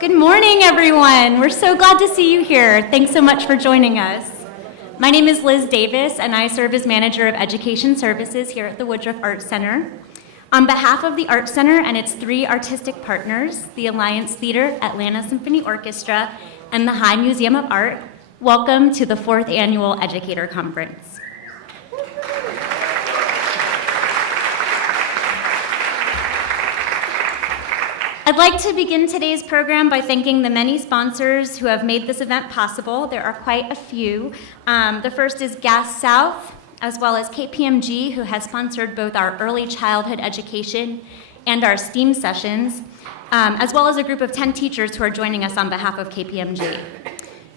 Good morning, everyone. We're so glad to see you here. Thanks so much for joining us. My name is Liz Davis, and I serve as Manager of Education Services here at the Woodruff Arts Center. On behalf of the Arts Center and its 3 artistic partners, the Alliance Theater, Atlanta Symphony Orchestra, and the High Museum of Art, welcome to the 4th Annual Educator Conference. I'd like to begin today's program by thanking the many sponsors who have made this event possible. There are quite a few. The first is Gas South, as well as KPMG, who has sponsored both our early childhood education and our STEAM sessions, as well as a group of 10 teachers who are joining us on behalf of KPMG.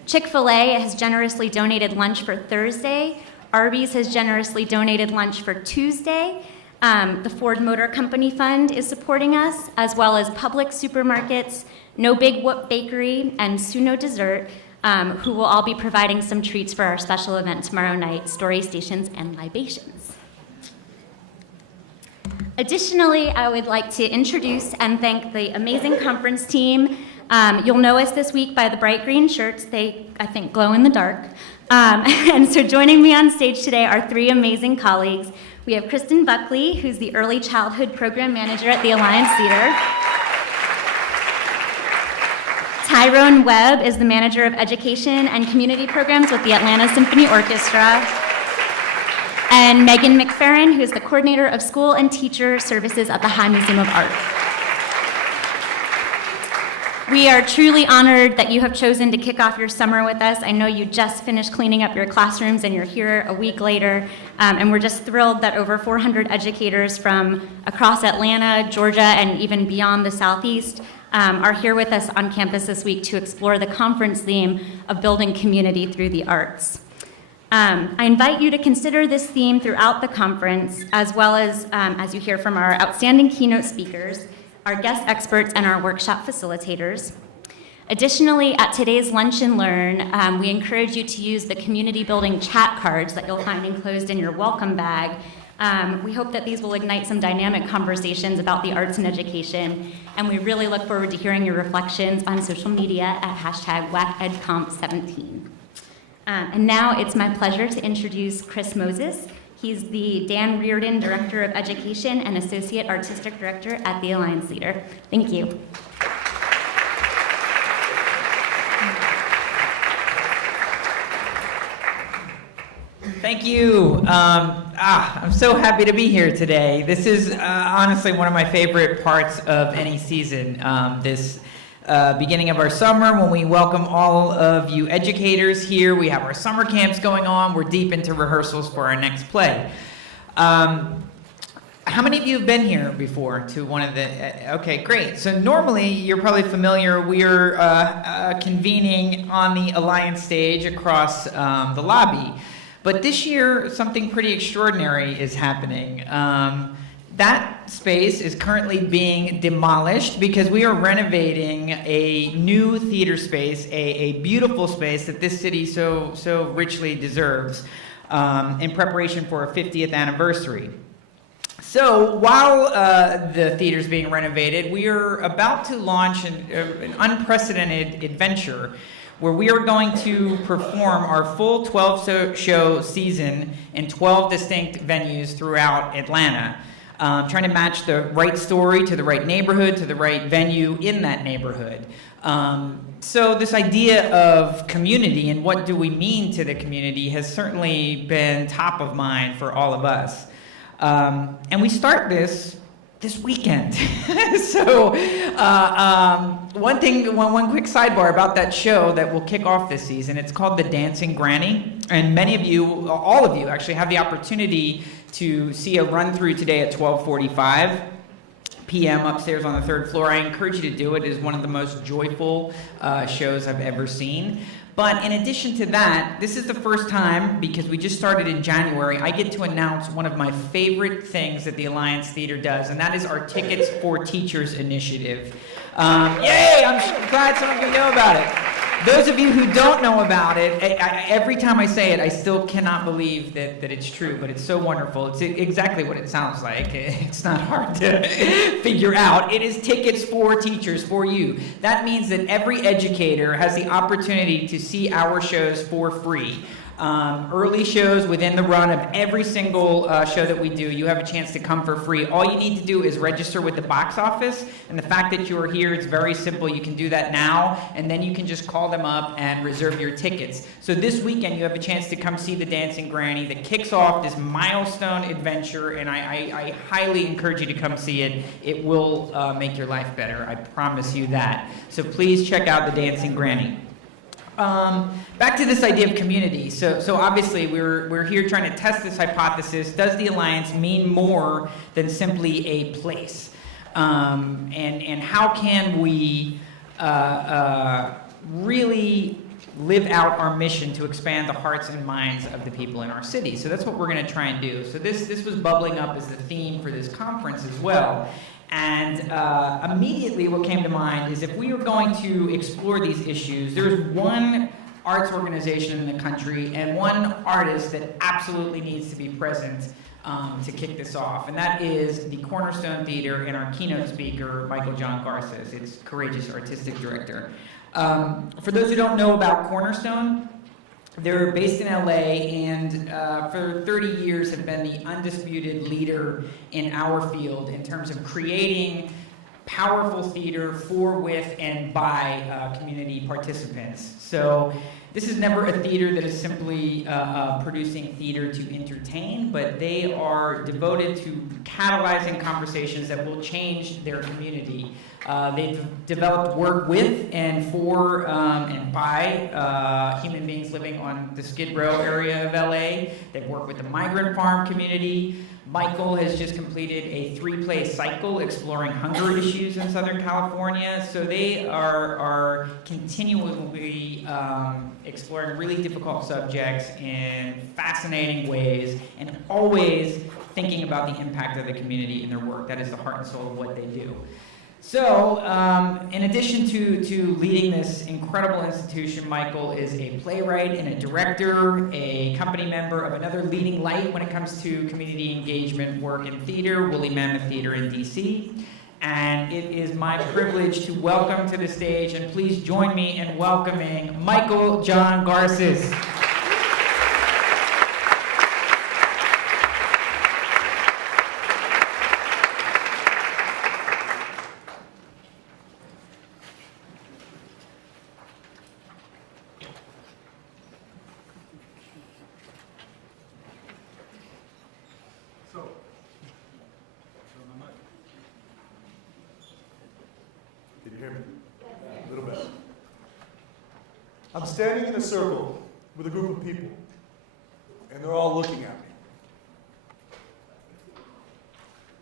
Chick-fil-A has generously donated lunch for Thursday. Arby's has generously donated lunch for Tuesday. The Ford Motor Company Fund is supporting us, as well as Publix Supermarkets, No Big Whoop Bakery, and Suno Dessert, who will all be providing some treats for our special event tomorrow night, Story Stations and Libations. Additionally, I would like to introduce and thank the amazing conference team. You'll know us this week by the bright green shirts. They, I think, glow in the dark. And so joining me on stage today are 3 amazing colleagues. We have Kristen Buckley, who's the Early Childhood Program Manager at the Alliance Theater. Tyrone Webb is the Manager of Education and Community Programs with the Atlanta Symphony Orchestra. And Megan McFerrin, who is the Coordinator of School and Teacher Services at the High Museum of Art. We are truly honored that you have chosen to kick off your summer with us. I know you just finished cleaning up your classrooms and you're here a week later, and we're just thrilled that over 400 educators from across Atlanta, Georgia, and even beyond the Southeast are here with us on campus this week to explore the conference theme of building community through the arts. I invite you to consider this theme throughout the conference, as well as you hear from our outstanding keynote speakers, our guest experts, and our workshop facilitators. Additionally, at today's Lunch and Learn, we encourage you to use the community building chat cards that you'll find enclosed in your welcome bag. We hope that these will ignite some dynamic conversations about the arts and education, and we really look forward to hearing your reflections on social media at #WACEdComp17. And now it's my pleasure to introduce Chris Moses. He's the Dan Reardon Director of Education and Associate Artistic Director at the Alliance Theater. Thank you. Thank you. I'm so happy to be here today. This is honestly one of my favorite parts of any season, this beginning of our summer when we welcome all of you educators here. We have our summer camps going on. We're deep into rehearsals for our next play. How many of you have been here before to one of the, okay, great. So normally you're probably familiar, we're convening on the Alliance stage across the lobby. But this year, something pretty extraordinary is happening. That space is currently being demolished because we are renovating a new theater space, a beautiful space that this city so richly deserves in preparation for our 50th anniversary. So while the theater is being renovated, we are about to launch an unprecedented adventure where we are going to perform our full 12-show season in 12 distinct venues throughout Atlanta. Trying to match the right story to the right neighborhood, to the right venue in that neighborhood. So this idea of community and what do we mean to the community has certainly been top of mind for all of us. And we start this weekend. So one quick sidebar about that show that will kick off this season. It's called The Dancing Granny. And many of you, all of you actually have the opportunity to see a run-through today at 12:45 p.m. upstairs on the 3rd floor. I encourage you to do it. It is one of the most joyful shows I've ever seen. But in addition to that, this is the first time, because we just started in January, I get to announce one of my favorite things that the Alliance Theater does, and that is our Tickets for Teachers initiative. Yay! I'm glad some of you know about it. those of you who don't know about it, every time I say it, I still cannot believe that it's true, but it's so wonderful. It's exactly what it sounds like. It's not hard to figure out. It is tickets for teachers, for you. That means that every educator has the opportunity to see our shows for free. Early shows within the run of every single show that we do, you have a chance to come for free. All you need to do is register with the box office, and the fact that you are here, it's very simple. You can do that now, and then you can just call them up and reserve your tickets. So this weekend, you have a chance to come see The Dancing Granny that kicks off this milestone adventure, and I highly encourage you to come see it. It will make your life better. I promise you that. So please check out The Dancing Granny. Back to this idea of community. So obviously we're here trying to test this hypothesis. Does the Alliance mean more than simply a place? And how can we really live out our mission to expand the hearts and minds of the people in our city? So that's what we're going to try and do. So this was bubbling up as the theme for this conference as well. And immediately what came to mind is if we were going to explore these issues, there's one arts organization in the country and one artist that absolutely needs to be present to kick this off, and that is the Cornerstone Theater and our keynote speaker, John Garcés. It's courageous artistic director. For those who don't know about Cornerstone, they're based in LA and for 30 years have been the undisputed leader in our field in terms of creating powerful theater for, with, and by community participants. So this is never a theater that is simply producing theater to entertain, but they are devoted to catalyzing conversations that will change their community. They've developed work with and for and by human beings living on the Skid Row area of LA. They've worked with the migrant farm community. Michael has just completed a 3-play cycle exploring hunger issues in Southern California. So they are continually exploring really difficult subjects in fascinating ways and always thinking about the impact of the community in their work. That is the heart and soul of what they do. So, in addition to leading this incredible institution, Michael is a playwright and a director, a company member of another leading light when it comes to community engagement work in theater, Woolly Mammoth Theatre in DC. And it is my privilege to welcome to the stage, and please join me in welcoming Micah John Garcés. Can you hear me? A little bit. I'm standing in a circle with a group of people, and they're all looking at me.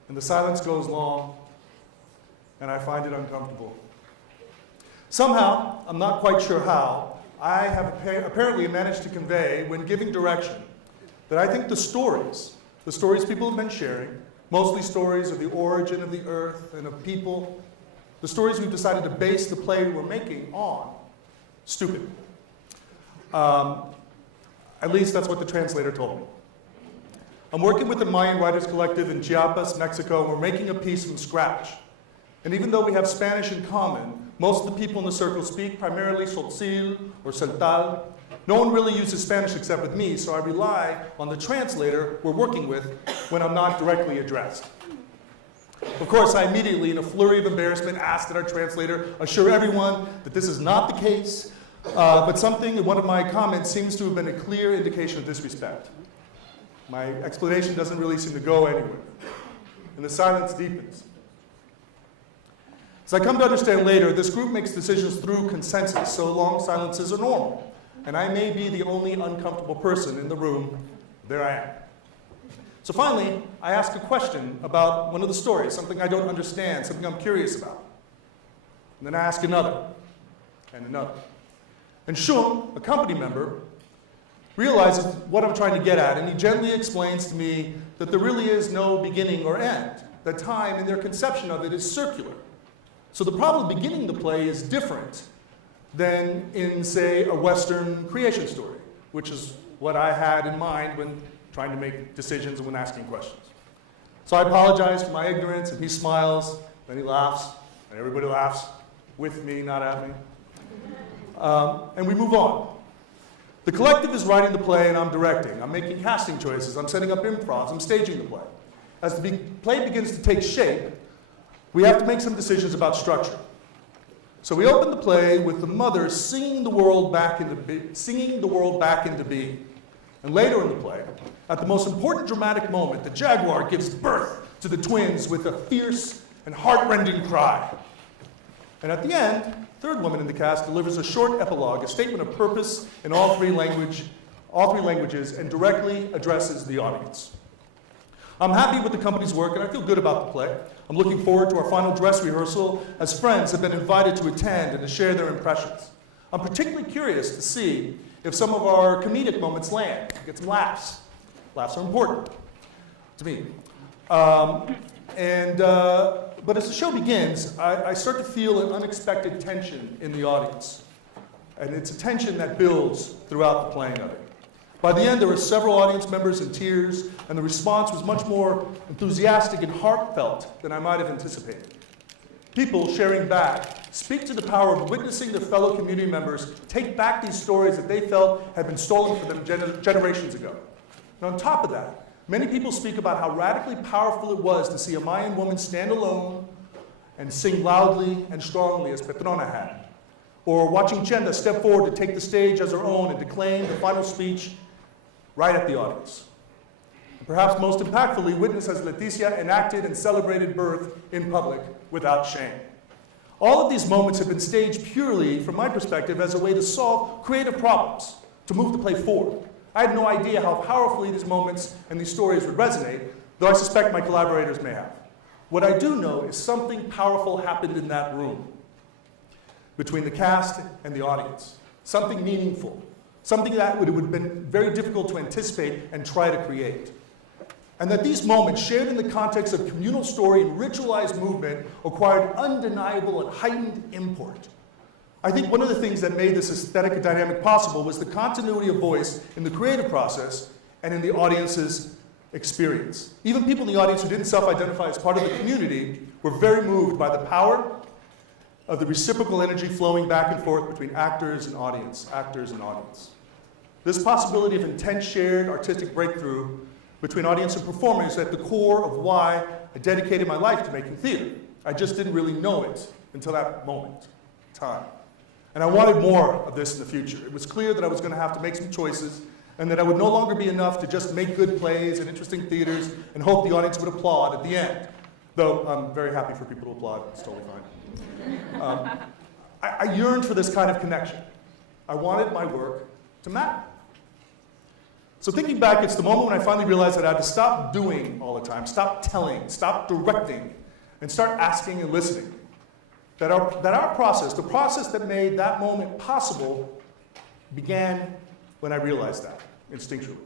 And the silence goes long, and I find it uncomfortable. Somehow, I'm not quite sure how, I have apparently managed to convey, when giving direction, that I think the stories people have been sharing, mostly stories of the origin of the earth and of people, the stories we've decided to base the play we're making on, stupid. At least that's what the translator told me. I'm working with the Mayan Writers Collective in Chiapas, Mexico, and we're making a piece from scratch. And even though we have Spanish in common, most of the people in the circle speak primarily Tzotzil or Celtal. No one really uses Spanish except with me, so I rely on the translator we're working with when I'm not directly addressed. Of course, I immediately, in a flurry of embarrassment, asked that our translator assure everyone that this is not the case, but something in one of my comments seems to have been a clear indication of disrespect. My explanation doesn't really seem to go anywhere, and the silence deepens. As I come to understand later, this group makes decisions through consensus, so long silences are normal, and I may be the only uncomfortable person in the room. There I am. So finally, I ask a question about one of the stories, something I don't understand, something I'm curious about. And then I ask another, and another. And Shum, a company member, realizes what I'm trying to get at, and he gently explains to me that there really is no beginning or end, that time in their conception of it is circular. So the problem beginning the play is different than in, say, a Western creation story, which is what I had in mind when trying to make decisions and when asking questions. So I apologize for my ignorance, and he smiles, then he laughs, and everybody laughs with me, not at me. And we move on. The collective is writing the play, and I'm directing. I'm making casting choices. I'm setting up improvs. I'm staging the play. As the play begins to take shape, we have to make some decisions about structure. So we open the play with the mother singing the world back into being. And later in the play, at the most important dramatic moment, the jaguar gives birth to the twins with a fierce and heart-rending cry. And at the end, the third woman in the cast delivers a short epilogue, a statement of purpose in all three languages, and directly addresses the audience. I'm happy with the company's work, and I feel good about the play. I'm looking forward to our final dress rehearsal, as friends have been invited to attend and to share their impressions. I'm particularly curious to see if some of our comedic moments land, get some laughs. Laughs are important to me. But as the show begins, I start to feel an unexpected tension in the audience. And it's a tension that builds throughout the playing of it. By the end, there were several audience members in tears, and the response was much more enthusiastic and heartfelt than I might have anticipated. People sharing back speak to the power of witnessing their fellow community members take back these stories that they felt had been stolen from them generations ago. And on top of that, many people speak about how radically powerful it was to see a Mayan woman stand alone and sing loudly and strongly as Petrona had. Or watching Chenda step forward to take the stage as her own and declaim the final speech right at the audience. And perhaps most impactfully, witness as Leticia enacted and celebrated birth in public without shame. All of these moments have been staged purely, from my perspective, as a way to solve creative problems, to move the play forward. I had no idea how powerfully these moments and these stories would resonate, though I suspect my collaborators may have. What I do know is something powerful happened in that room between the cast and the audience, something meaningful, something that would have been very difficult to anticipate and try to create. And that these moments, shared in the context of communal story and ritualized movement, acquired undeniable and heightened import. I think one of the things that made this aesthetic dynamic possible was the continuity of voice in the creative process and in the audience's experience. Even people in the audience who didn't self-identify as part of the community were very moved by the power of the reciprocal energy flowing back and forth between actors and audience. This possibility of intense shared artistic breakthrough between audience and performer is at the core of why I dedicated my life to making theater. I just didn't really know it until that moment, time. And I wanted more of this in the future. It was clear that I was going to have to make some choices, and that I would no longer be enough to just make good plays and interesting theaters and hope the audience would applaud at the end. Though I'm very happy for people to applaud, it's totally fine. I yearned for this kind of connection. I wanted my work to matter. So thinking back, it's the moment when I finally realized that I had to stop doing all the time, stop telling, stop directing, and start asking and listening. That our process, the process that made that moment possible, began when I realized that, instinctually.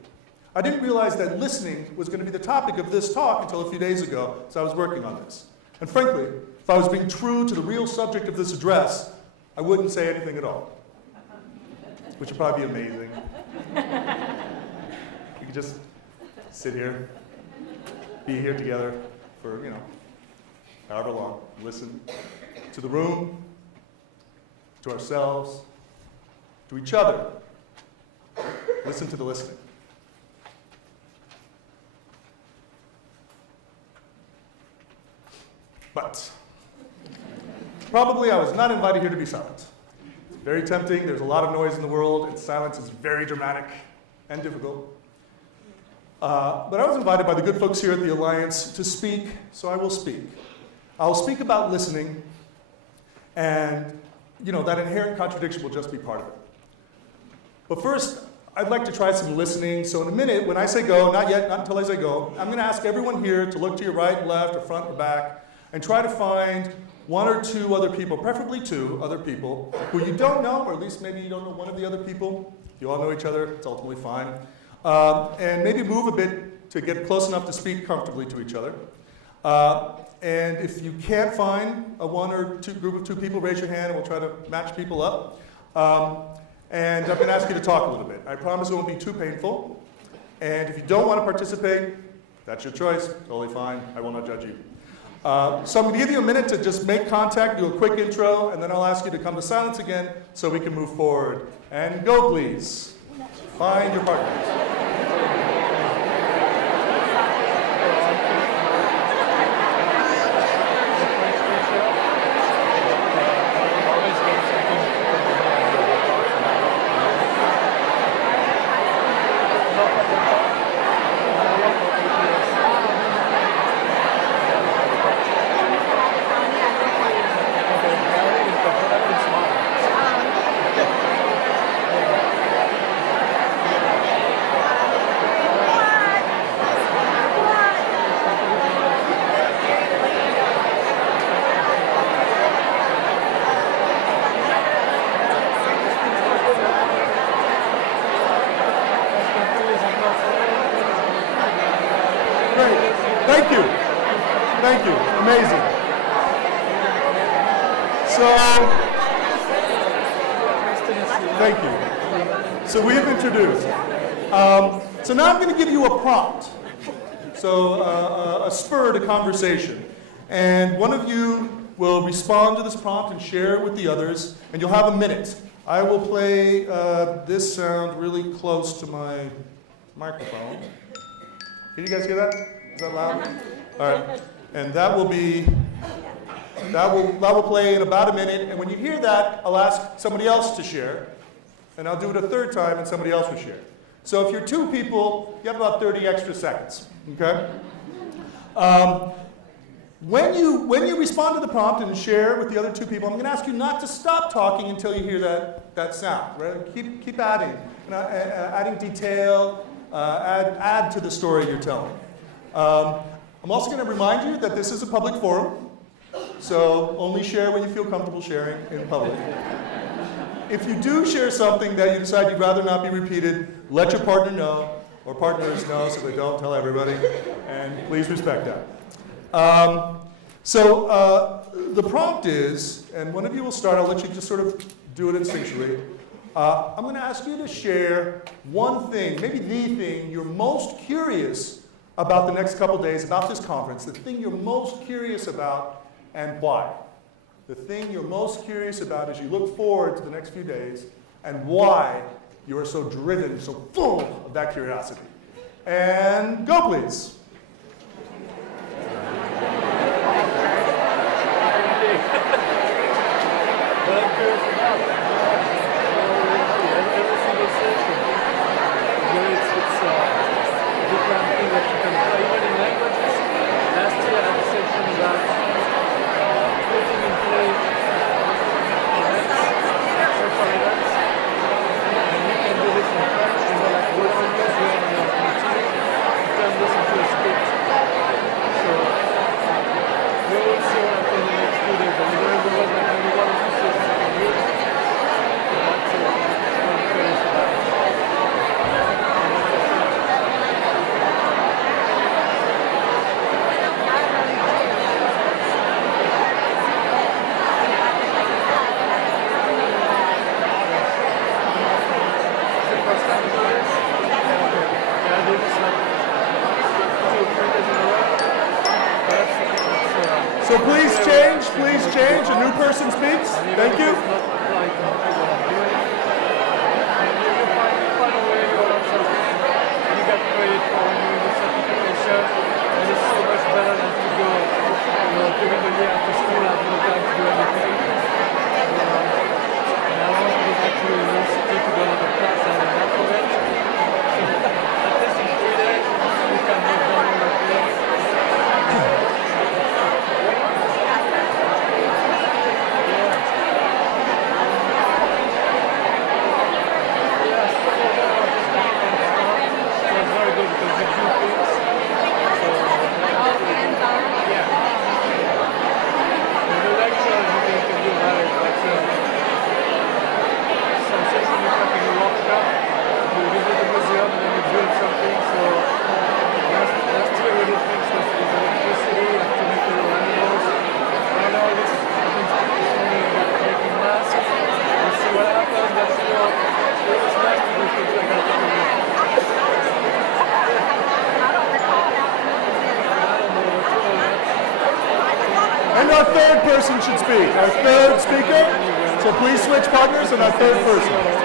I didn't realize that listening was going to be the topic of this talk until a few days ago, so I was working on this. And frankly, if I was being true to the real subject of this address, I wouldn't say anything at all, which would probably be amazing. We could just sit here, be here together for, however long, listen to the room, to ourselves, to each other. Listen to the listening. But probably I was not invited here to be silent. It's very tempting. There's a lot of noise in the world, and silence is very dramatic and difficult. But I was invited by the good folks here at the Alliance to speak, so I will speak. I'll speak about listening, and that inherent contradiction will just be part of it. But first, I'd like to try some listening. So in a minute, when I say go, not yet, not until I say go, I'm going to ask everyone here to look to your right, left, or front, or back, and try to find one or two other people, preferably two other people, who you don't know, or at least maybe you don't know one of the other people. You all know each other, it's ultimately fine. And maybe move a bit to get close enough to speak comfortably to each other. And if you can't find a one or two group of two people, raise your hand and we'll try to match people up. And I'm going to ask you to talk a little bit. I promise it won't be too painful. And if you don't want to participate, that's your choice. Totally fine. I will not judge you. So I'm going to give you a minute to just make contact, do a quick intro, and then I'll ask you to come to silence again so we can move forward. And go, please. Find your partners. Thank you. Amazing. Thank you. So we have introduced. So now I'm going to give you a prompt. So a spur to conversation. And one of you will respond to this prompt and share it with the others. And you'll have a minute. I will play this sound really close to my microphone. Can you guys hear that? Is that loud? All right. And that will play in about a minute. And when you hear that, I'll ask somebody else to share. And I'll do it a third time and somebody else will share. So if you're two people, you have about 30 extra seconds. Okay? When you respond to the prompt and share with the other two people, I'm going to ask you not to stop talking until you hear that sound. Right? Keep adding. Adding detail, add to the story you're telling. I'm also going to remind you that this is a public forum, so only share when you feel comfortable sharing in public. If you do share something that you decide you'd rather not be repeated, let your partner know, or partners know so they don't tell everybody, and please respect that. The prompt is, and one of you will start, I'll let you just sort of do it instinctually. I'm going to ask you to share one thing, maybe the thing you're most curious about the next couple days, about this conference, the thing you're most curious about and why. The thing you're most curious about as you look forward to the next few days and why you are so driven, so full of that curiosity. And go, please. So please change. A new person speaks. Thank you. And our third person should speak. Our third speaker. So please switch partners and our third person.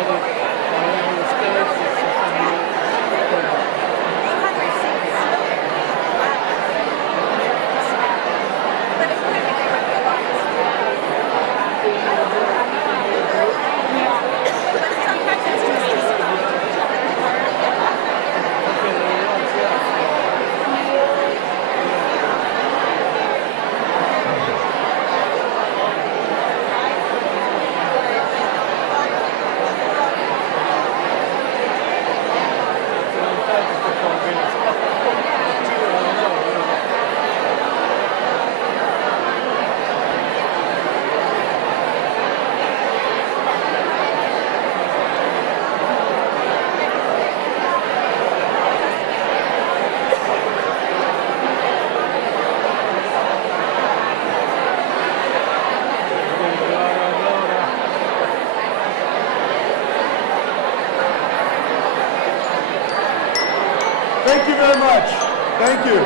Thank you very much. Thank you.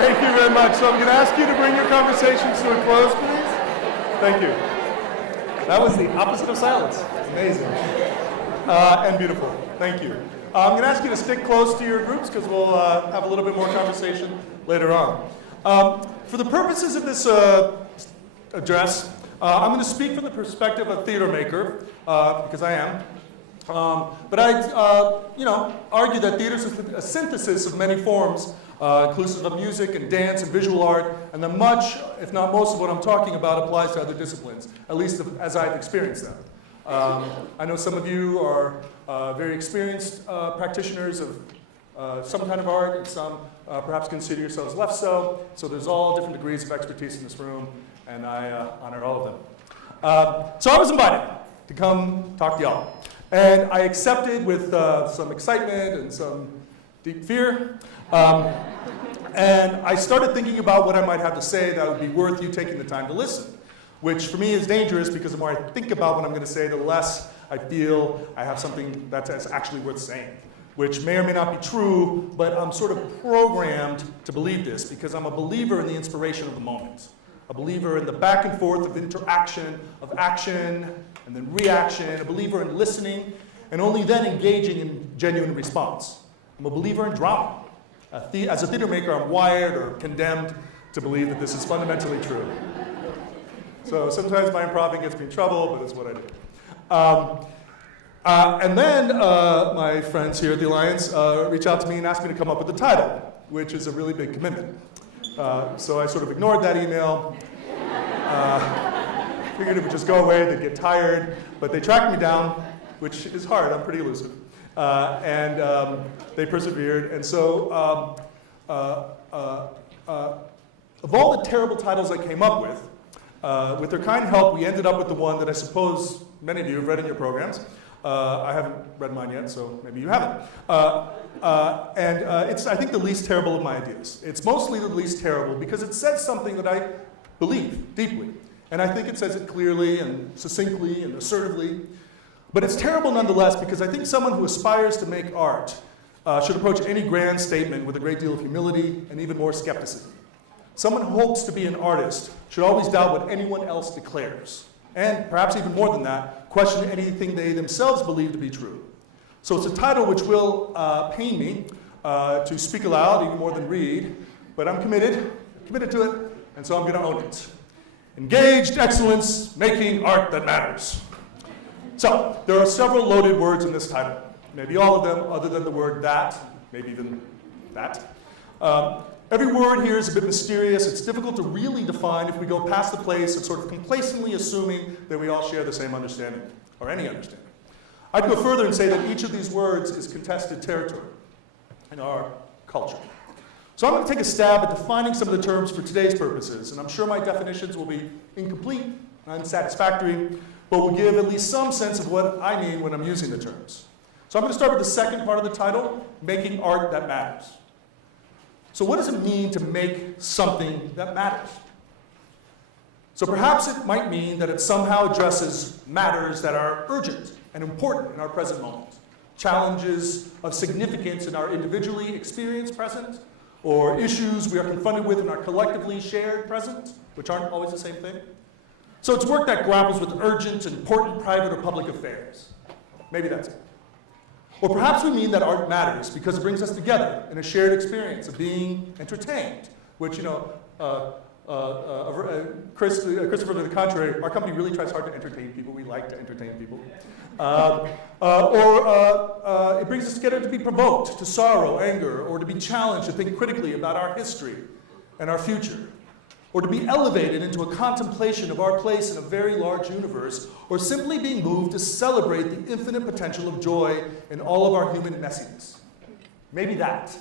Thank you very much. So I'm going to ask you to bring your conversations to a close, please. Thank you. That was the opposite of silence. Amazing. And beautiful. Thank you. I'm going to ask you to stick close to your groups because we'll have a little bit more conversation later on. For the purposes of this address, I'm going to speak from the perspective of a theater maker, because I am. But I, argue that theater is a synthesis of many forms, inclusive of music and dance and visual art, and that much, if not most of what I'm talking about applies to other disciplines, at least as I've experienced them. I know some of you are very experienced practitioners of some kind of art, and some perhaps consider yourselves less so. So there's all different degrees of expertise in this room, and I honor all of them. So I was invited to come talk to y'all. And I accepted with some excitement and some deep fear. And I started thinking about what I might have to say that would be worth you taking the time to listen, which for me is dangerous because the more I think about what I'm going to say, the less I feel I have something that's actually worth saying, which may or may not be true, but I'm sort of programmed to believe this because I'm a believer in the inspiration of the moment, a believer in the back and forth of interaction, of action, and then reaction, a believer in listening, and only then engaging in genuine response. I'm a believer in drama. As a theater maker, I'm wired or condemned to believe that this is fundamentally true. So sometimes my improv gets me in trouble, but it's what I do. And then my friends here at the Alliance reached out to me and asked me to come up with the title, which is a really big commitment. So I sort of ignored that email. Figured it would just go away, they'd get tired, but they tracked me down, which is hard, I'm pretty elusive. And they persevered, and so of all the terrible titles I came up with their kind help, we ended up with the one that I suppose many of you have read in your programs. I haven't read mine yet, so maybe you haven't. It's, I think, the least terrible of my ideas. It's mostly the least terrible because it says something that I believe deeply. And I think it says it clearly and succinctly and assertively. But it's terrible nonetheless because I think someone who aspires to make art should approach any grand statement with a great deal of humility and even more skepticism. Someone who hopes to be an artist should always doubt what anyone else declares. And perhaps even more than that, question anything they themselves believe to be true. So it's a title which will pain me to speak aloud even more than read, but I'm committed to it, and so I'm going to own it. Engaged excellence, making art that matters. So there are several loaded words in this title. Maybe all of them, other than the word that, maybe even that. Every word here is a bit mysterious. It's difficult to really define if we go past the place of sort of complacently assuming that we all share the same understanding, or any understanding. I'd go further and say that each of these words is contested territory in our culture. So I'm going to take a stab at defining some of the terms for today's purposes, and I'm sure my definitions will be incomplete and unsatisfactory, but will give at least some sense of what I mean when I'm using the terms. So I'm going to start with the second part of the title, making art that matters. So what does it mean to make something that matters? So perhaps it might mean that it somehow addresses matters that are urgent and important in our present moment. challenges of significance in our individually experienced present, or issues we are confronted with in our collectively shared present, which aren't always the same thing. So it's work that grapples with urgent, important, private, or public affairs. Maybe that's it. Or perhaps we mean that art matters because it brings us together in a shared experience of being entertained, which, Christopher, to the contrary, our company really tries hard to entertain people. We like to entertain people. It brings us together to be provoked, to sorrow, anger, or to be challenged to think critically about our history and our future, or to be elevated into a contemplation of our place in a very large universe, or simply being moved to celebrate the infinite potential of joy in all of our human messiness. Maybe that.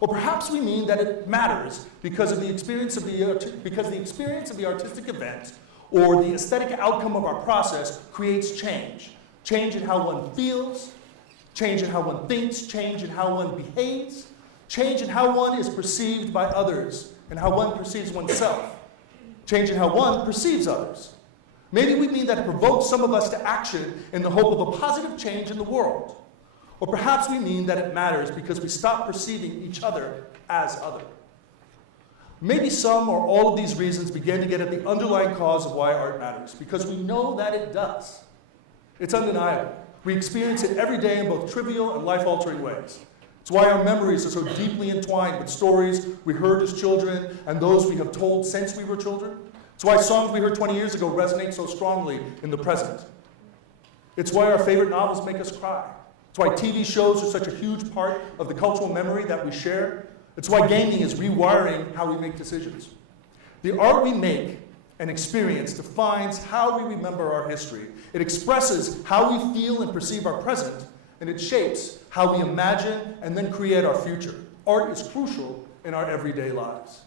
Or perhaps we mean that it matters because of the experience of the artistic event or the aesthetic outcome of our process creates change. Change in how one feels, change in how one thinks, change in how one behaves, change in how one is perceived by others and how one perceives oneself, change in how one perceives others. Maybe we mean that it provokes some of us to action in the hope of a positive change in the world. Or perhaps we mean that it matters because we stop perceiving each other as other. Maybe some or all of these reasons begin to get at the underlying cause of why art matters, because we know that it does. It's undeniable. We experience it every day in both trivial and life-altering ways. It's why our memories are so deeply entwined with stories we heard as children and those we have told since we were children. It's why songs we heard 20 years ago resonate so strongly in the present. It's why our favorite novels make us cry. It's why TV shows are such a huge part of the cultural memory that we share. It's why gaming is rewiring how we make decisions. The art we make and experience defines how we remember our history. It expresses how we feel and perceive our present, and it shapes how we imagine and then create our future. Art is crucial in our everyday lives.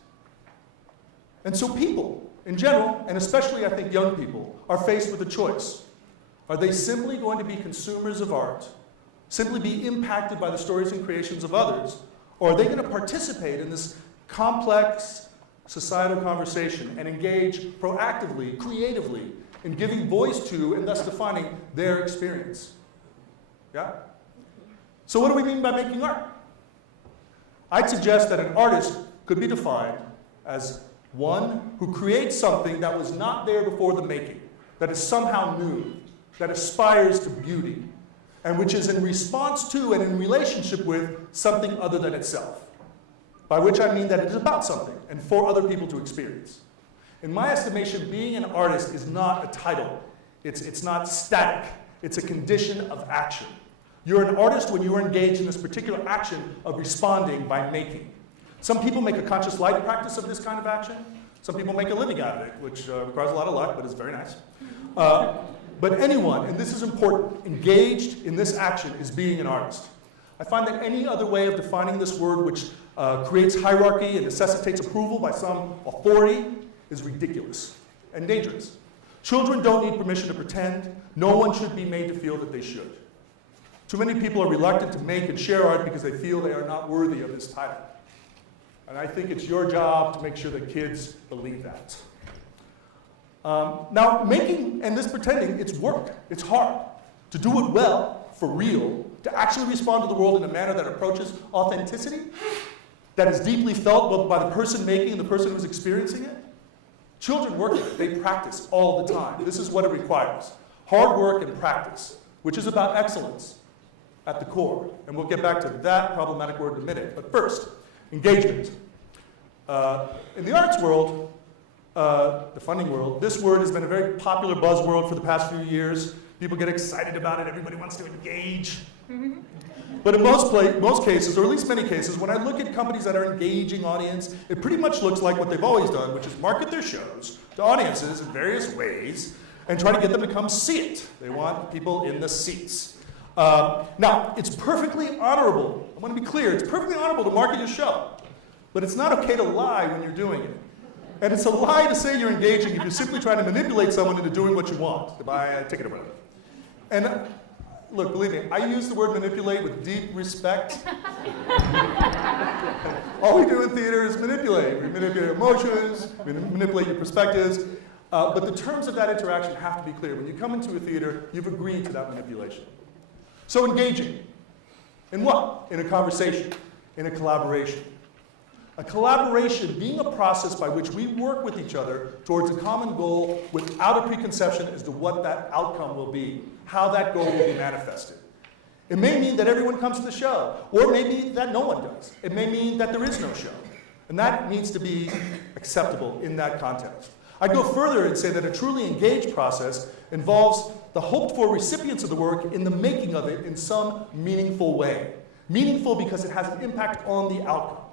And so people, in general, and especially I think young people, are faced with a choice. Are they simply going to be consumers of art, simply be impacted by the stories and creations of others, or are they going to participate in this complex societal conversation and engage proactively, creatively, in giving voice to and thus defining their experience? Yeah? So what do we mean by making art? I'd suggest that an artist could be defined as one who creates something that was not there before the making, that is somehow new, that aspires to beauty, and which is in response to and in relationship with something other than itself. By which I mean that it is about something and for other people to experience. In my estimation, being an artist is not a title. It's not static. It's a condition of action. You're an artist when you are engaged in this particular action of responding by making. Some people make a conscious life practice of this kind of action. Some people make a living out of it, which requires a lot of luck, but is very nice. But anyone, and this is important, engaged in this action is being an artist. I find that any other way of defining this word, which creates hierarchy and necessitates approval by some authority, is ridiculous and dangerous. Children don't need permission to pretend. No one should be made to feel that they should. Too many people are reluctant to make and share art because they feel they are not worthy of this title. And I think it's your job to make sure that kids believe that. Now, making and this pretending, it's work. It's hard. To do it well, for real, to actually respond to the world in a manner that approaches authenticity, that is deeply felt both by the person making and the person who's experiencing it. Children work at it. They practice all the time. This is what it requires. Hard work and practice, which is about excellence at the core. And we'll get back to that problematic word in a minute. But first, engagement. In the arts world, the funding world, this word has been a very popular buzzword for the past few years. People get excited about it. Everybody wants to engage. But in most cases, or at least many cases, when I look at companies that are engaging audience, it pretty much looks like what they've always done, which is market their shows to audiences in various ways and try to get them to come see it. They want people in the seats. Now, it's perfectly honorable. I want to be clear. It's perfectly honorable to market your show. But it's not okay to lie when you're doing it. And it's a lie to say you're engaging if you're simply trying to manipulate someone into doing what you want, to buy a ticket or whatever. And look, believe me, I use the word manipulate with deep respect. All we do in theater is manipulate. We manipulate emotions, we manipulate your perspectives. But the terms of that interaction have to be clear. When you come into a theater, you've agreed to that manipulation. So engaging. In what? In a conversation, in a collaboration. A collaboration being a process by which we work with each other towards a common goal without a preconception as to what that outcome will be, how that goal will be manifested. It may mean that everyone comes to the show, or it may mean that no one does. It may mean that there is no show. And that needs to be acceptable in that context. I'd go further and say that a truly engaged process involves the hoped-for recipients of the work in the making of it in some meaningful way. Meaningful because it has an impact on the outcome.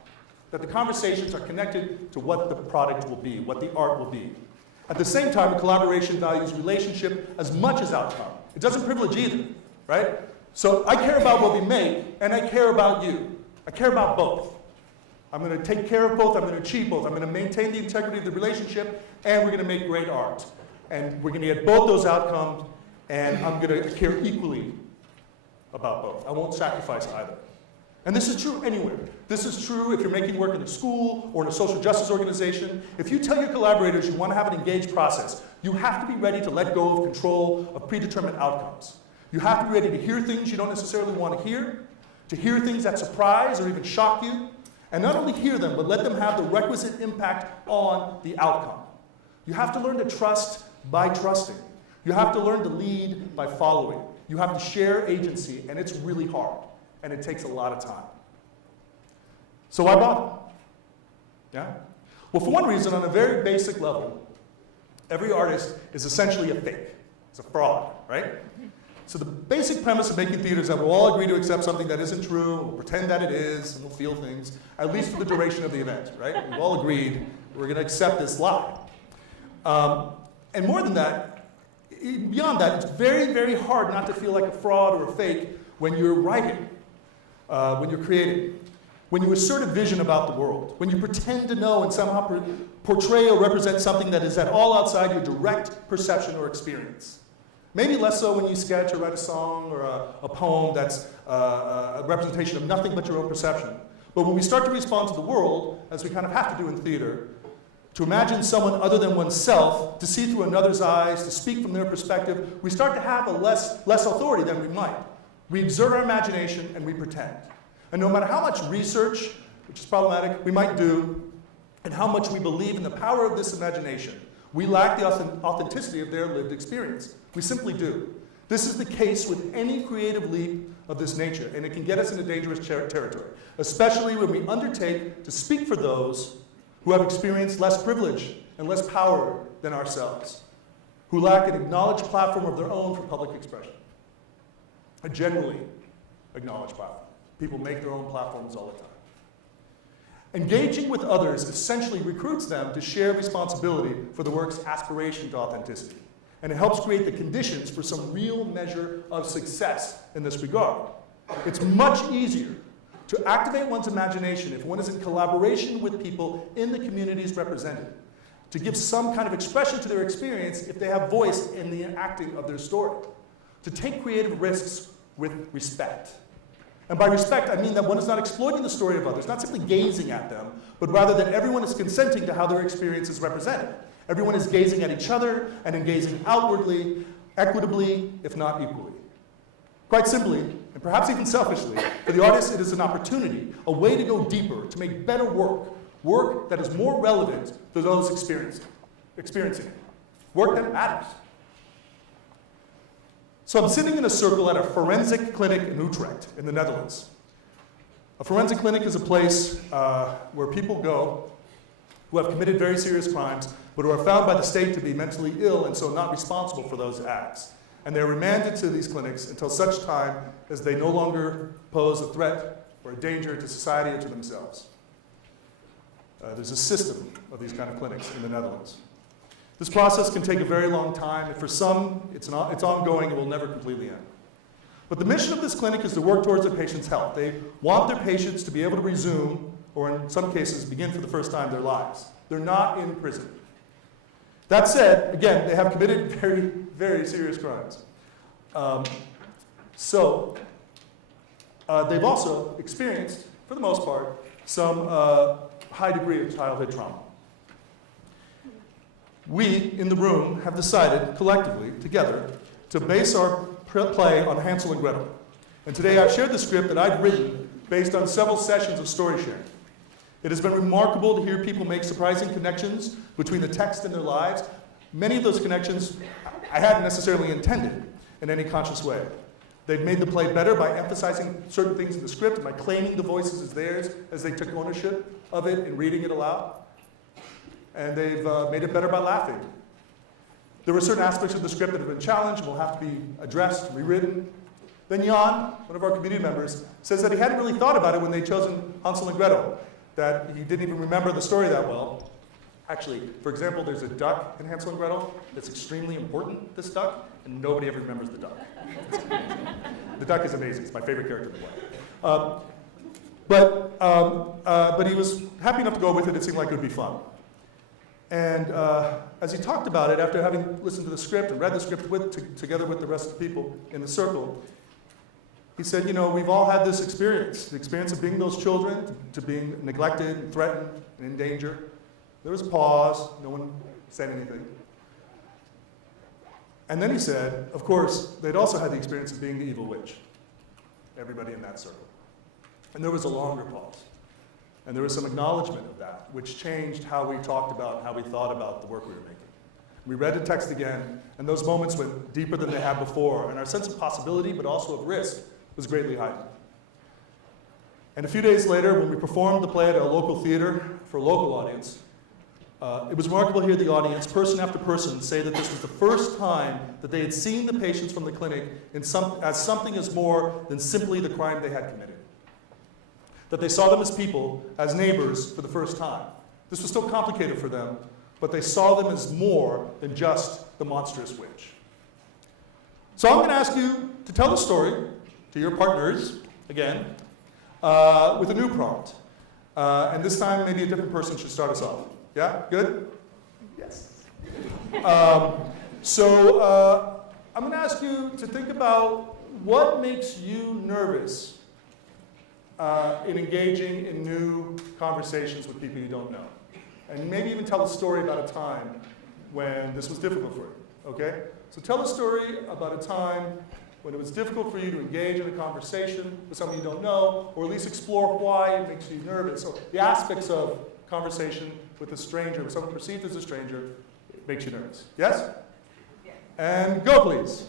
That the conversations are connected to what the product will be, what the art will be. At the same time, a collaboration values relationship as much as outcome. It doesn't privilege either, right? So I care about what we make, and I care about you. I care about both. I'm going to take care of both, I'm going to achieve both. I'm going to maintain the integrity of the relationship, and we're going to make great art. And we're going to get both those outcomes, and I'm going to care equally about both. I won't sacrifice either. And this is true anywhere. This is true if you're making work in a school or in a social justice organization. If you tell your collaborators you want to have an engaged process, you have to be ready to let go of control of predetermined outcomes. You have to be ready to hear things you don't necessarily want to hear things that surprise or even shock you, and not only hear them, but let them have the requisite impact on the outcome. You have to learn to trust by trusting. You have to learn to lead by following. You have to share agency, and it's really hard. And it takes a lot of time. So why bother? Yeah? Well, for one reason, on a very basic level, every artist is essentially a fake. It's a fraud, right? So the basic premise of making theater is that we'll all agree to accept something that isn't true, we'll pretend that it is, and we'll feel things, at least for the duration of the event, right? We've all agreed we're going to accept this lie. And more than that, beyond that, it's very, very hard not to feel like a fraud or a fake when you're writing. When you're creating, when you assert a vision about the world, when you pretend to know and somehow portray or represent something that is at all outside your direct perception or experience. Maybe less so when you sketch or write a song or a poem that's a representation of nothing but your own perception. But when we start to respond to the world, as we kind of have to do in theater, to imagine someone other than oneself, to see through another's eyes, to speak from their perspective, we start to have a less authority than we might. We exert our imagination and we pretend. And no matter how much research, which is problematic, we might do, and how much we believe in the power of this imagination, we lack the authenticity of their lived experience. We simply do. This is the case with any creative leap of this nature, and it can get us into dangerous territory, especially when we undertake to speak for those who have experienced less privilege and less power than ourselves, who lack an acknowledged platform of their own for public expression. A generally acknowledged platform. People make their own platforms all the time. Engaging with others essentially recruits them to share responsibility for the work's aspiration to authenticity. And it helps create the conditions for some real measure of success in this regard. It's much easier to activate one's imagination if one is in collaboration with people in the communities represented, to give some kind of expression to their experience if they have voice in the acting of their story, to take creative risks with respect. And by respect, I mean that one is not exploiting the story of others, not simply gazing at them, but rather that everyone is consenting to how their experience is represented. Everyone is gazing at each other and engaging outwardly, equitably, if not equally. Quite simply, and perhaps even selfishly, for the artist it is an opportunity, a way to go deeper, to make better work that is more relevant to those experiencing it, work that matters. So I'm sitting in a circle at a forensic clinic in Utrecht, in the Netherlands. A forensic clinic is a place where people go who have committed very serious crimes, but who are found by the state to be mentally ill and so not responsible for those acts. And they're remanded to these clinics until such time as they no longer pose a threat or a danger to society or to themselves. There's a system of these kind of clinics in the Netherlands. This process can take a very long time, and for some, it's ongoing and will never completely end. But the mission of this clinic is to work towards their patients' health. They want their patients to be able to resume, or in some cases, begin for the first time their lives. They're not in prison. That said, again, they have committed very, very serious crimes. They've also experienced, for the most part, some high degree of childhood trauma. We, in the room, have decided collectively, together, to base our play on Hansel and Gretel. And today I've shared the script that I've written based on several sessions of story sharing. It has been remarkable to hear people make surprising connections between the text and their lives. Many of those connections I hadn't necessarily intended in any conscious way. They've made the play better by emphasizing certain things in the script, by claiming the voices as theirs as they took ownership of it and reading it aloud. And they've made it better by laughing. There were certain aspects of the script that have been challenged and will have to be addressed, rewritten. Then Jan, one of our community members, says that he hadn't really thought about it when they'd chosen Hansel and Gretel, that he didn't even remember the story that well. Actually, for example, there's a duck in Hansel and Gretel that's extremely important, this duck, and nobody ever remembers the duck. The duck is amazing. It's my favorite character in the play. But he was happy enough to go with it. It seemed like it would be fun. And as he talked about it, after having listened to the script and read the script together with the rest of the people in the circle, he said, you know, we've all had this experience, the experience of being those children, to being neglected and threatened and in danger. There was a pause. No one said anything. And then he said, of course, they'd also had the experience of being the evil witch, everybody in that circle. And there was a longer pause. And there was some acknowledgement of that, which changed how we talked about, how we thought about the work we were making. We read the text again, and those moments went deeper than they had before, and our sense of possibility, but also of risk, was greatly heightened. And a few days later, when we performed the play at a local theater for a local audience, it was remarkable to hear the audience, person after person, say that this was the first time that they had seen the patients from the clinic as something as more than simply the crime they had committed. That they saw them as people, as neighbors for the first time. This was still complicated for them, but they saw them as more than just the monstrous witch. So I'm going to ask you to tell the story to your partners, again, with a new prompt. And this time, maybe a different person should start us off. Yeah? Good? Yes. So I'm going to ask you to think about what makes you nervous in engaging in new conversations with people you don't know. And maybe even tell a story about a time when this was difficult for you, okay? So tell a story about a time when it was difficult for you to engage in a conversation with someone you don't know, or at least explore why it makes you nervous, or the aspects of conversation with a stranger, with someone perceived as a stranger, makes you nervous. Yes? Yes. And go, please.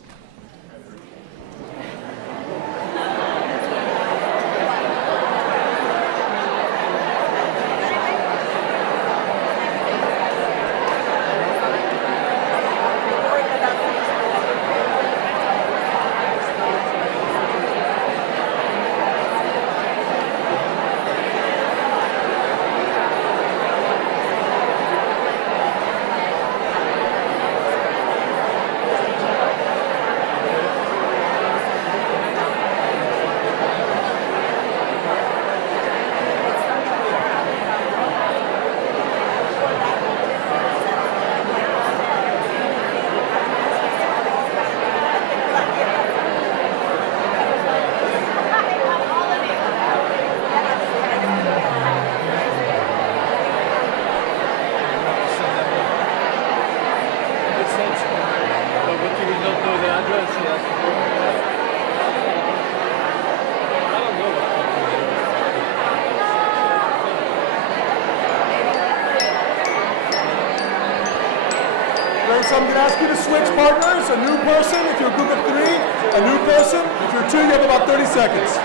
So I'm going to ask you to switch partners, a new person if you're a group of 3, a new person. If you're 2, you have about 30 seconds.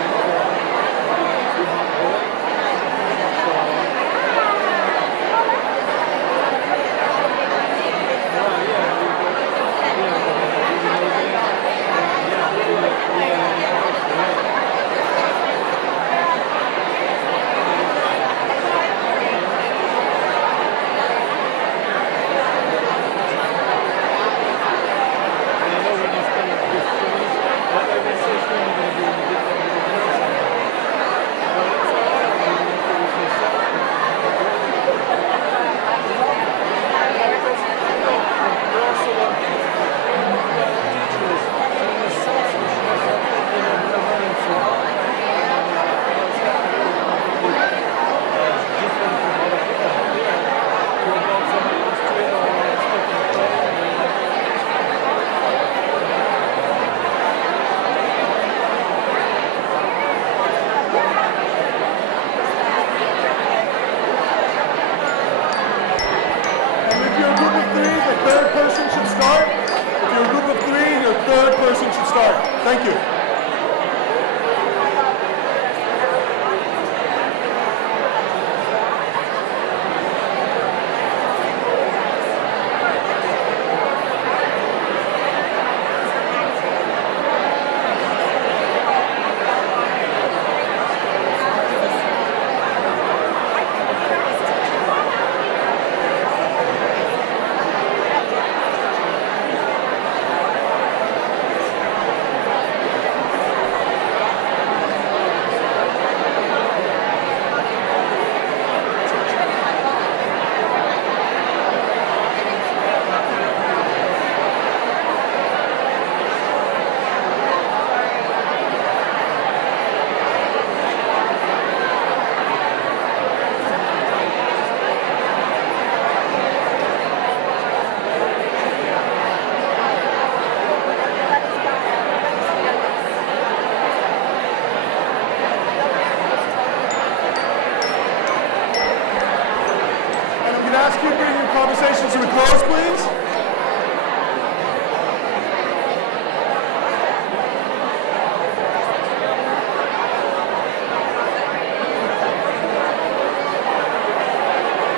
to a close, please?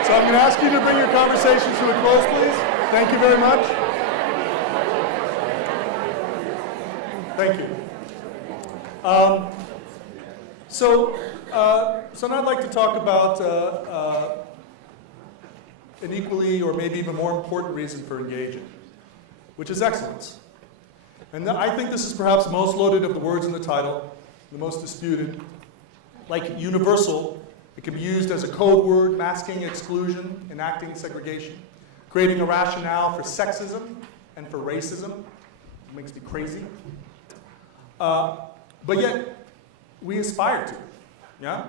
So I'm going to ask you to bring your conversations to a close, please. Thank you very much. Thank you. So now I'd like to talk about an equally or maybe even more important reason for engaging, which is excellence. And I think this is perhaps the most loaded of the words in the title, the most disputed. Like universal, it can be used as a code word masking exclusion, enacting segregation, creating a rationale for sexism and for racism. It makes me crazy. But yet, we aspire to, yeah?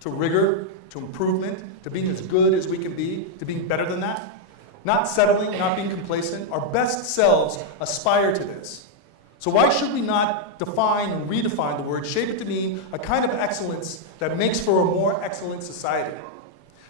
To rigor, to improvement, to being as good as we can be, to being better than that. Not settling, not being complacent. Our best selves aspire to this. So why should we not define and redefine the word, shape it to mean a kind of excellence that makes for a more excellent society?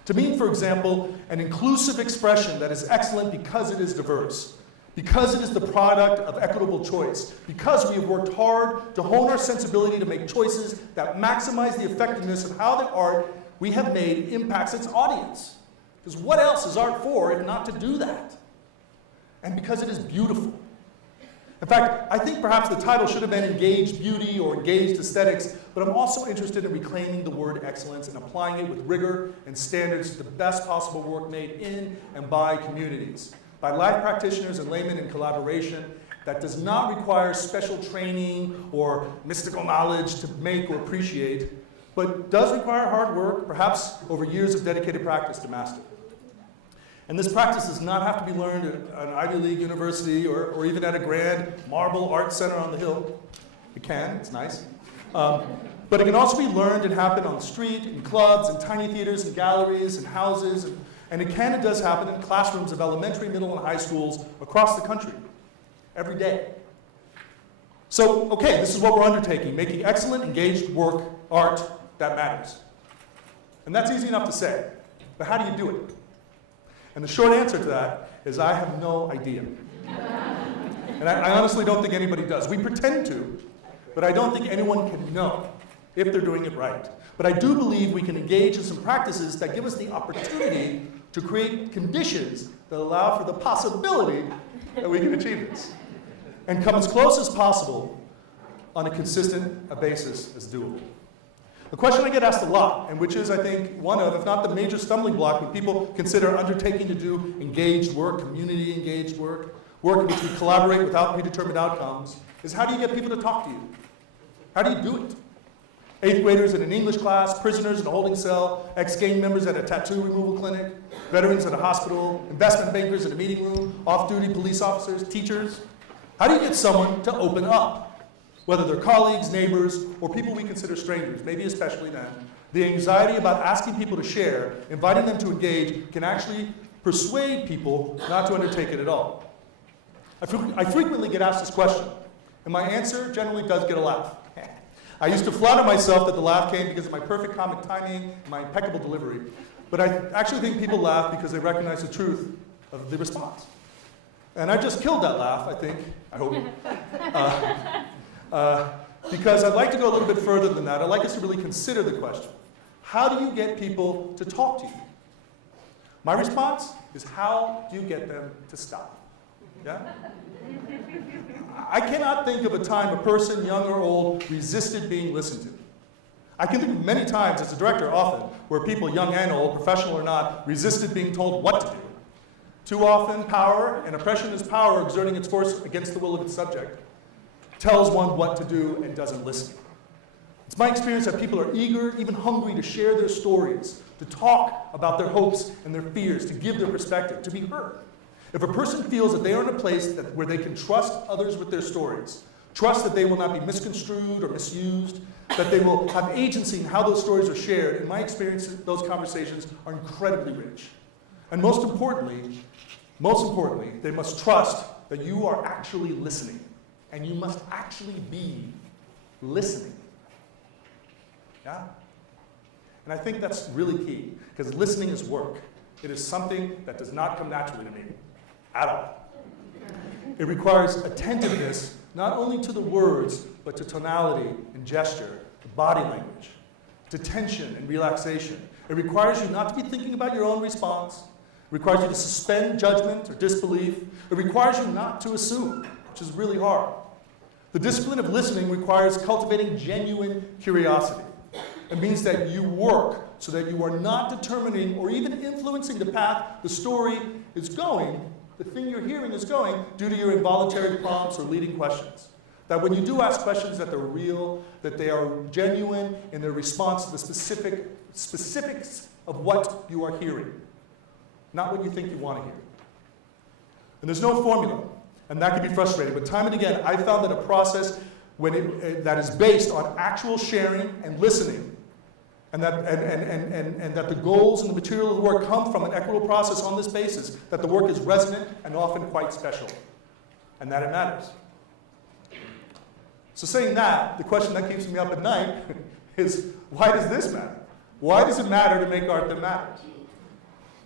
To mean, for example, an inclusive expression that is excellent because it is diverse, because it is the product of equitable choice, because we have worked hard to hone our sensibility to make choices that maximize the effectiveness of how the art we have made impacts its audience. Because what else is art for if not to do that? And because it is beautiful. In fact, I think perhaps the title should have been Engaged Beauty or Engaged Aesthetics, but I'm also interested in reclaiming the word excellence and applying it with rigor and standards to the best possible work made in and by communities, by life practitioners and laymen in collaboration that does not require special training or mystical knowledge to make or appreciate, but does require hard work, perhaps over years of dedicated practice to master. And this practice does not have to be learned at an Ivy League university or even at a grand marble art center on the hill. It can, it's nice. But it can also be learned and happen on the street, in clubs, in tiny theaters, in galleries, in houses, and it can and does happen in classrooms of elementary, middle, and high schools across the country, every day. So, okay, this is what we're undertaking, making excellent, engaged work, art, that matters. And that's easy enough to say, but how do you do it? And the short answer to that is I have no idea. And I honestly don't think anybody does. We pretend to, but I don't think anyone can know if they're doing it right. But I do believe we can engage in some practices that give us the opportunity to create conditions that allow for the possibility that we can achieve this. And come as close as possible on a consistent basis as doable. The question I get asked a lot, and which is, I think, one of, if not the major stumbling block when people consider undertaking to do engaged work, community-engaged work, work in which we collaborate without predetermined outcomes, is how do you get people to talk to you? How do you do it? 8th graders in an English class, prisoners in a holding cell, ex-gang members at a tattoo removal clinic, veterans at a hospital, investment bankers in a meeting room, off-duty police officers, teachers. How do you get someone to open up? Whether they're colleagues, neighbors, or people we consider strangers, maybe especially then, the anxiety about asking people to share, inviting them to engage, can actually persuade people not to undertake it at all. I frequently get asked this question, and my answer generally does get a laugh. I used to flatter myself that the laugh came because of my perfect comic timing and my impeccable delivery, but I actually think people laugh because they recognize the truth of the response. And I just killed that laugh, I think, I hope. Because I'd like to go a little bit further than that. I'd like us to really consider the question. How do you get people to talk to you? My response is, how do you get them to stop? Yeah? I cannot think of a time a person, young or old, resisted being listened to. I can think of many times as a director, often, where people, young and old, professional or not, resisted being told what to do. Too often, power, and oppression is power exerting its force against the will of its subject, tells one what to do and doesn't listen. It's my experience that people are eager, even hungry, to share their stories, to talk about their hopes and their fears, to give their perspective, to be heard. If a person feels that they are in a place where they can trust others with their stories, trust that they will not be misconstrued or misused, that they will have agency in how those stories are shared, in my experience, those conversations are incredibly rich. And most importantly, they must trust that you are actually listening. And you must actually be listening. Yeah? And I think that's really key, because listening is work. It is something that does not come naturally to me, at all. It requires attentiveness, not only to the words, but to tonality and gesture, to body language, to tension and relaxation. It requires you not to be thinking about your own response. It requires you to suspend judgment or disbelief. It requires you not to assume, which is really hard. The discipline of listening requires cultivating genuine curiosity. It means that you work so that you are not determining or even influencing the path the story is going, the thing you're hearing is going, due to your involuntary prompts or leading questions. That when you do ask questions, that they're real, that they are genuine in their response to the specifics of what you are hearing, not what you think you want to hear. And there's no formula, and that can be frustrating. But time and again, I found that a process that is based on actual sharing and listening, and that the goals and the material of the work come from an equitable process on this basis, that the work is resonant and often quite special, and that it matters. So saying that, the question that keeps me up at night is, why does this matter? Why does it matter to make art that matters?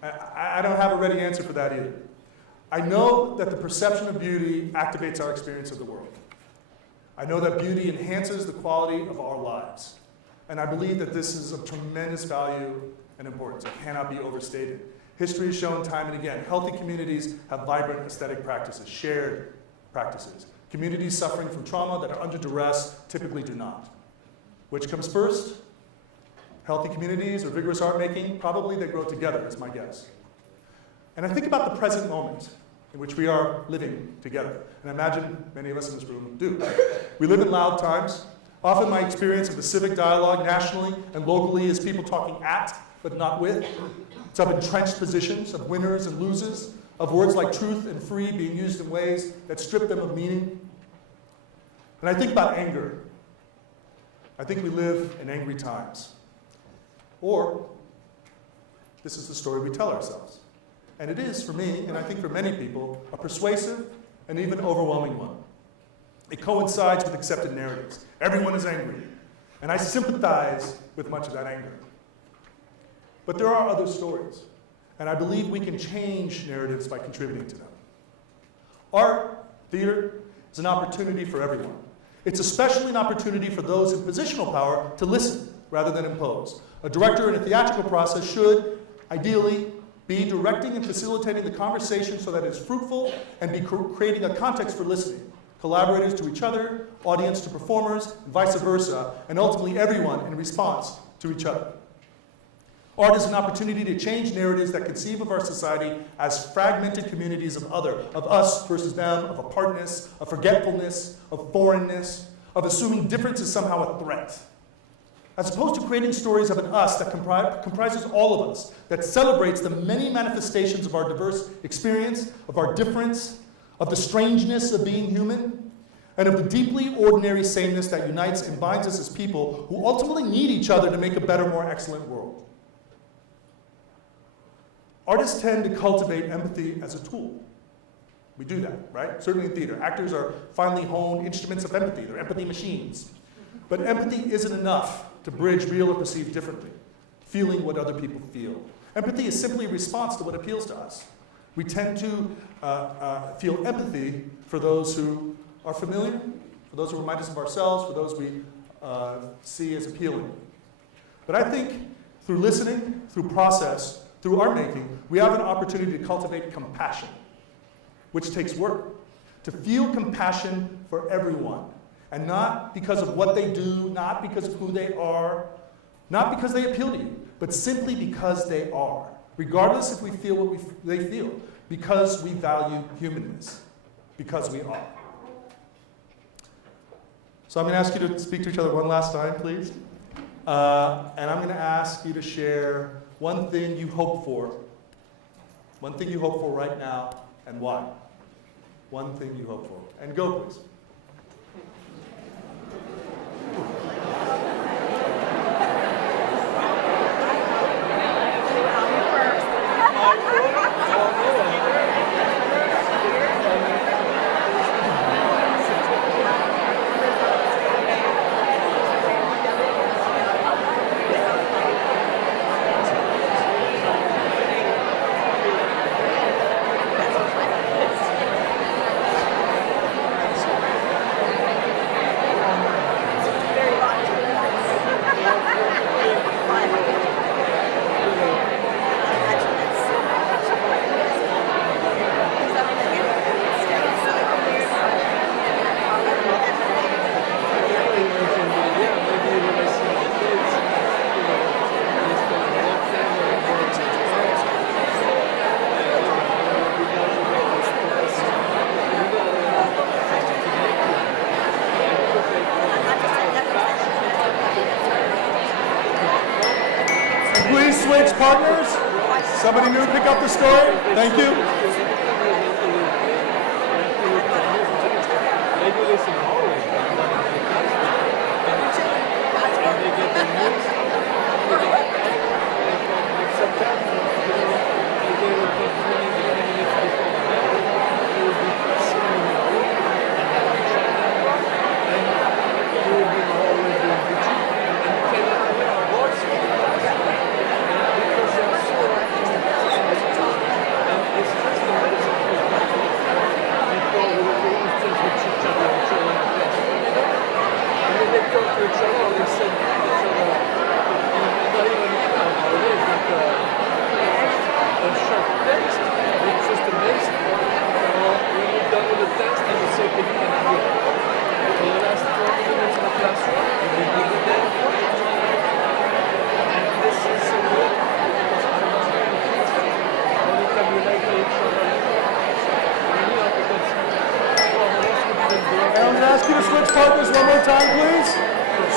I don't have a ready answer for that either. I know that the perception of beauty activates our experience of the world. I know that beauty enhances the quality of our lives. And I believe that this is of tremendous value and importance. It cannot be overstated. History has shown time and again, healthy communities have vibrant aesthetic practices, shared practices. Communities suffering from trauma that are under duress typically do not. Which comes first? Healthy communities or vigorous art making? Probably they grow together, is my guess. And I think about the present moment in which we are living together. And I imagine many of us in this room do. We live in loud times. Often my experience of the civic dialogue nationally and locally is people talking at, but not with. It's of entrenched positions, of winners and losers, of words like truth and free being used in ways that strip them of meaning. And I think about anger. I think we live in angry times. Or, this is the story we tell ourselves. And it is, for me, and I think for many people, a persuasive and even overwhelming one. It coincides with accepted narratives. Everyone is angry. And I sympathize with much of that anger. But there are other stories. And I believe we can change narratives by contributing to them. Art, theater, is an opportunity for everyone. It's especially an opportunity for those in positional power to listen rather than impose. A director in a theatrical process should, ideally, be directing and facilitating the conversation so that it's fruitful and be creating a context for listening. Collaborators to each other, audience to performers, and vice versa, and ultimately everyone in response to each other. Art is an opportunity to change narratives that conceive of our society as fragmented communities of other, of us versus them, of apartness, of forgetfulness, of foreignness, of assuming difference is somehow a threat. As opposed to creating stories of an us that comprises all of us, that celebrates the many manifestations of our diverse experience, of our difference, of the strangeness of being human, and of the deeply ordinary sameness that unites and binds us as people who ultimately need each other to make a better, more excellent world. Artists tend to cultivate empathy as a tool. We do that, right? Certainly in theater. Actors are finely honed instruments of empathy. They're empathy machines. But empathy isn't enough to bridge real or perceived differently, feeling what other people feel. Empathy is simply a response to what appeals to us. We tend to feel empathy for those who are familiar, for those who remind us of ourselves, for those we see as appealing. But I think through listening, through process, through art making, we have an opportunity to cultivate compassion, which takes work. To feel compassion for everyone, and not because of what they do, not because of who they are, not because they appeal to you, but simply because they are, regardless if we feel what they feel, because we value humanness, because we are. So I'm going to ask you to speak to each other one last time, please. And I'm going to ask you to share one thing you hope for right now, and why. One thing you hope for. And go, please. please switch partners? Somebody new pick up the story? Thank you.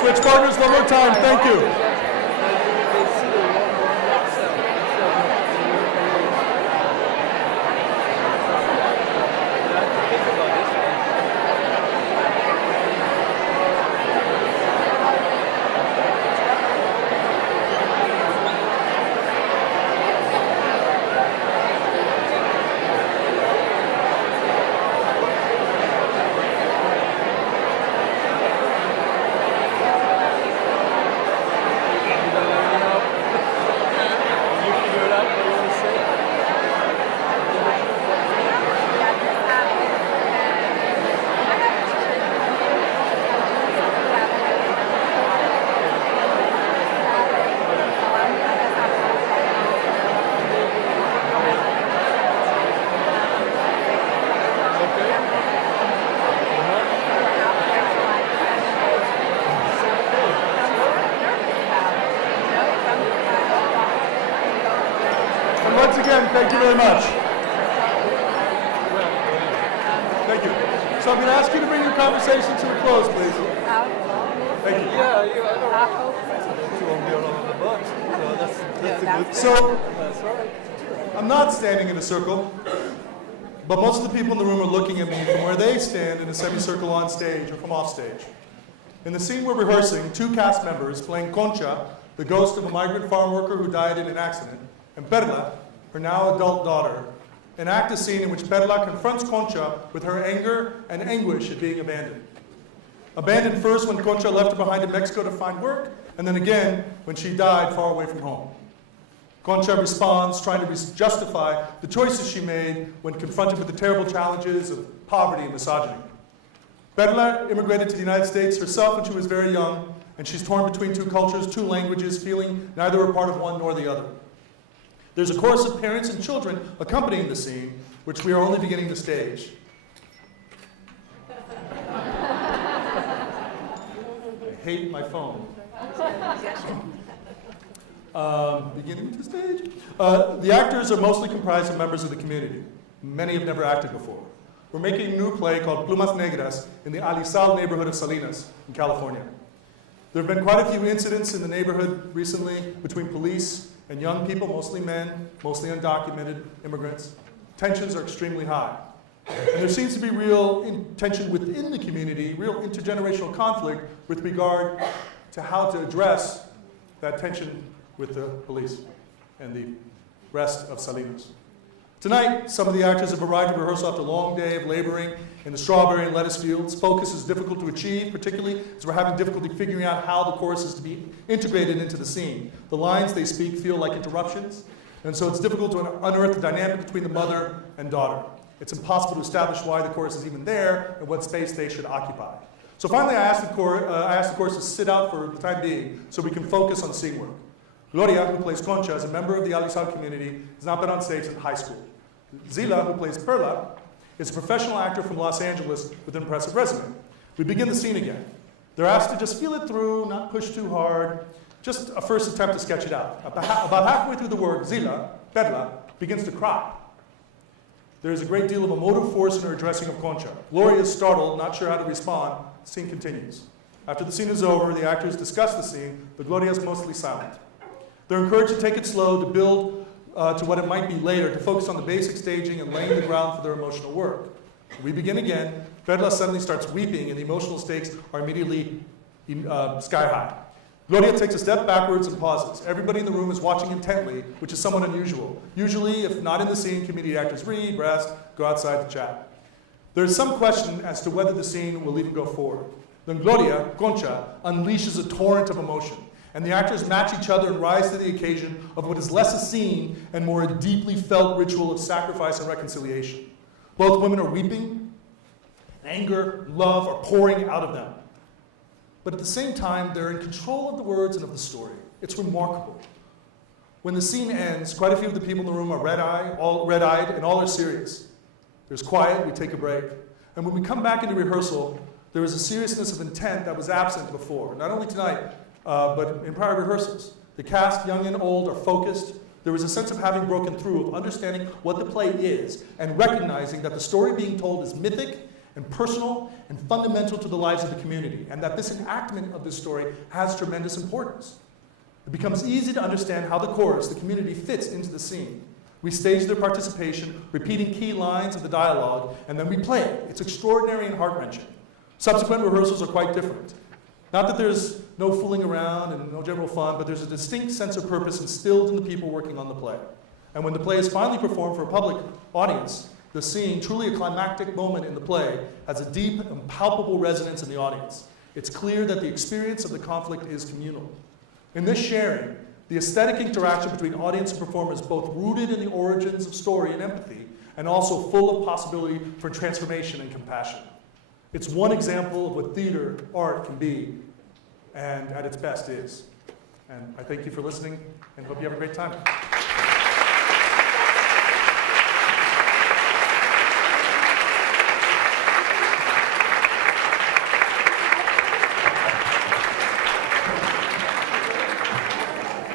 Switch partners one more time, thank you. Once again, thank you very much. Thank you. So I'm going to ask you to bring your conversation to a close, please. Thank you. So, I'm not standing in a circle, but most of the people in the room are looking at me from where they stand in a semicircle on stage or from off stage. In the scene we're rehearsing, two cast members playing Gocha, the ghost of a migrant farm worker who died in an accident, and Perla, her now adult daughter, enact a scene in which Perla confronts Gocha with her anger and anguish at being abandoned. Abandoned first when Gocha left her behind in Mexico to find work, and then again when she died far away from home. Gocha responds, trying to justify the choices she made when confronted with the terrible challenges of poverty and misogyny. Perla immigrated to the United States herself when she was very young, and she's torn between two cultures, two languages, feeling neither a part of one nor the other. There's a chorus of parents and children accompanying the scene, which we are only beginning to stage. I hate my phone. Beginning to stage. The actors are mostly comprised of members of the community. Many have never acted before. We're making a new play called Plumas Negras in the Alisal neighborhood of Salinas in California. There have been quite a few incidents in the neighborhood recently between police and young people, mostly men, mostly undocumented immigrants. Tensions are extremely high. And there seems to be real tension within the community, real intergenerational conflict with regard to how to address that tension with the police and the rest of Salinas. Tonight, some of the actors have arrived to rehearsal after a long day of laboring in the strawberry and lettuce fields. Focus is difficult to achieve, particularly as we're having difficulty figuring out how the chorus is to be integrated into the scene. The lines they speak feel like interruptions, and so it's difficult to unearth the dynamic between the mother and daughter. It's impossible to establish why the chorus is even there and what space they should occupy. So finally, I asked the chorus to sit out for the time being so we can focus on scene work. Rodya, who plays Gocha, is a member of the Alisal community, has not been on stage since high school. Zila, who plays Perla, is a professional actor from Los Angeles with an impressive resume. We begin the scene again. They're asked to just feel it through, not push too hard, just a first attempt to sketch it out. About halfway through the work, Zila, Perla, begins to cry. There is a great deal of emotive force in her addressing of Gocha. Gloria is startled, not sure how to respond. The scene continues. After the scene is over, the actors discuss the scene, but Gloria is mostly silent. They're encouraged to take it slow, to build to what it might be later, to focus on the basic staging and laying the ground for their emotional work. We begin again. Perla suddenly starts weeping, and the emotional stakes are immediately sky high. Rodya takes a step backwards and pauses. Everybody in the room is watching intently, which is somewhat unusual. Usually, if not in the scene, community actors read, rest, go outside to chat. There is some question as to whether the scene will even go forward. Then Gocha unleashes a torrent of emotion, and the actors match each other and rise to the occasion of what is less a scene and more a deeply felt ritual of sacrifice and reconciliation. Both women are weeping. Anger, love are pouring out of them. But at the same time, they're in control of the words and of the story. It's remarkable. When the scene ends, quite a few of the people in the room are red-eyed, and all are serious. There's quiet, we take a break. And when we come back into rehearsal, there is a seriousness of intent that was absent before, not only tonight, but in prior rehearsals. The cast, young and old, are focused. There is a sense of having broken through, of understanding what the play is, and recognizing that the story being told is mythic and personal and fundamental to the lives of the community, and that this enactment of this story has tremendous importance. It becomes easy to understand how the chorus, the community, fits into the scene. We stage their participation, repeating key lines of the dialogue, and then we play it. It's extraordinary and heart-wrenching. Subsequent rehearsals are quite different. Not that there's no fooling around and no general fun, but there's a distinct sense of purpose instilled in the people working on the play. And when the play is finally performed for a public audience, the scene, truly a climactic moment in the play, has a deep and palpable resonance in the audience. It's clear that the experience of the conflict is communal. In this sharing, the aesthetic interaction between audience and performer is both rooted in the origins of story and empathy, and also full of possibility for transformation and compassion. It's one example of what theater art can be, and at its best is. And I thank you for listening, and hope you have a great time.